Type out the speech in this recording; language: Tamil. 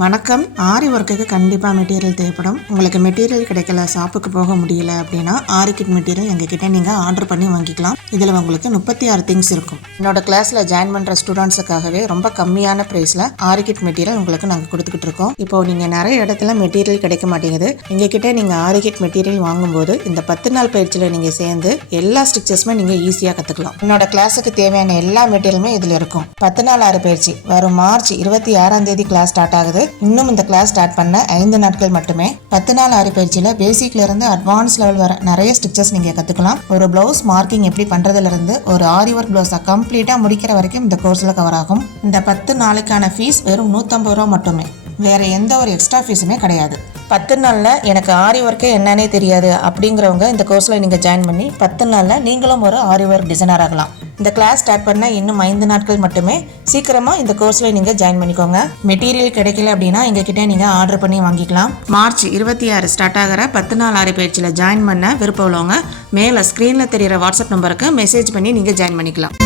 வணக்கம். ஆரி ஒர்க்குக்கு கண்டிப்பாக மெட்டீரியல் தேவைப்படும். உங்களுக்கு மெட்டீரியல் கிடைக்கல, ஷாப்புக்கு போக முடியல அப்படின்னா ஆரி கிட் மெட்டீரியல் எங்ககிட்ட நீங்கள் ஆர்டர் பண்ணி வாங்கிக்கலாம். இதில் உங்களுக்கு 36 திங்ஸ் இருக்கும். என்னோட கிளாஸில் ஜாயின் பண்ணுற ஸ்டூடெண்ட்ஸுக்காகவே ரொம்ப கம்மியான ப்ரைஸில் ஆரி கிட் மெட்டீரியல் உங்களுக்கு நாங்கள் கொடுத்துக்கிட்டு இருக்கோம். இப்போ நீங்கள் நிறைய இடத்துல மெட்டீரியல் கிடைக்க மாட்டேங்குது. எங்ககிட்ட நீங்கள் ஆரி கிட் மெட்டீரியல் வாங்கும்போது இந்த 10 நாள் பயிற்சியில் நீங்கள் சேர்ந்து எல்லா ஸ்டிச்சஸுமே நீங்கள் ஈஸியாக கற்றுக்கலாம். என்னோட கிளாஸுக்கு தேவையான எல்லா மெட்டீரியலுமே இதில் இருக்கும். 10 நாள் ஆரி பயிற்சி வரும் மார்ச் 26ஆம் தேதி கிளாஸ் ஸ்டார்ட் ஆகுது. இன்னும் இந்த கிளாஸ் ஸ்டார்ட் பண்ண 5 நாட்கள் மட்டுமே. 10 நாள் ஆரி பயிற்சியில பேசிக்ல இருந்து அட்வான்ஸ் லெவல் வர நிறைய ஸ்டிச்சஸ் நீங்க கத்துக்கலாம். ஒரு பிளவுஸ் மார்க்கிங் எப்படி பண்றதுல இருந்து ஒரு ஆரி ஒர்க் பிளவுஸை கம்ப்ளீட்டா முடிக்கிற வரைக்கும் இந்த கோர்ஸ்ல கவர் ஆகும். இந்த 10 நாளுக்கான ஃபீஸ் வெறும் 150 ரூபா மட்டுமே. வேற எந்த ஒரு எக்ஸ்ட்ரா ஃபீஸுமே கிடையாது. 10 நாளில் எனக்கு ஆரி ஒர்க்கே என்னன்னே தெரியாது அப்படிங்கிறவங்க இந்த கோர்ஸில் நீங்கள் ஜாயின் பண்ணி 10 நாளில் நீங்களும் ஒரு ஆரி ஒர்க் டிசைனர் ஆகலாம். இந்த கிளாஸ் ஸ்டார்ட் பண்ண இன்னும் 5 நாட்கள் மட்டுமே. சீக்கிரமாக இந்த கோர்ஸில் நீங்கள் ஜாயின் பண்ணிக்கோங்க. மெட்டீரியல் கிடைக்கல அப்படின்னா எங்ககிட்ட நீங்கள் ஆர்டர் பண்ணி வாங்கிக்கலாம். மார்ச் 26 ஸ்டார்ட் ஆகிற 10 நாள் ஆரி பயிற்சியில் ஜாயின் பண்ண விருப்பம் உள்ளவங்க மேலே ஸ்க்ரீனில் தெரிகிற வாட்ஸ்அப் நம்பருக்கு மெசேஜ் பண்ணி நீங்கள் ஜாயின் பண்ணிக்கலாம்.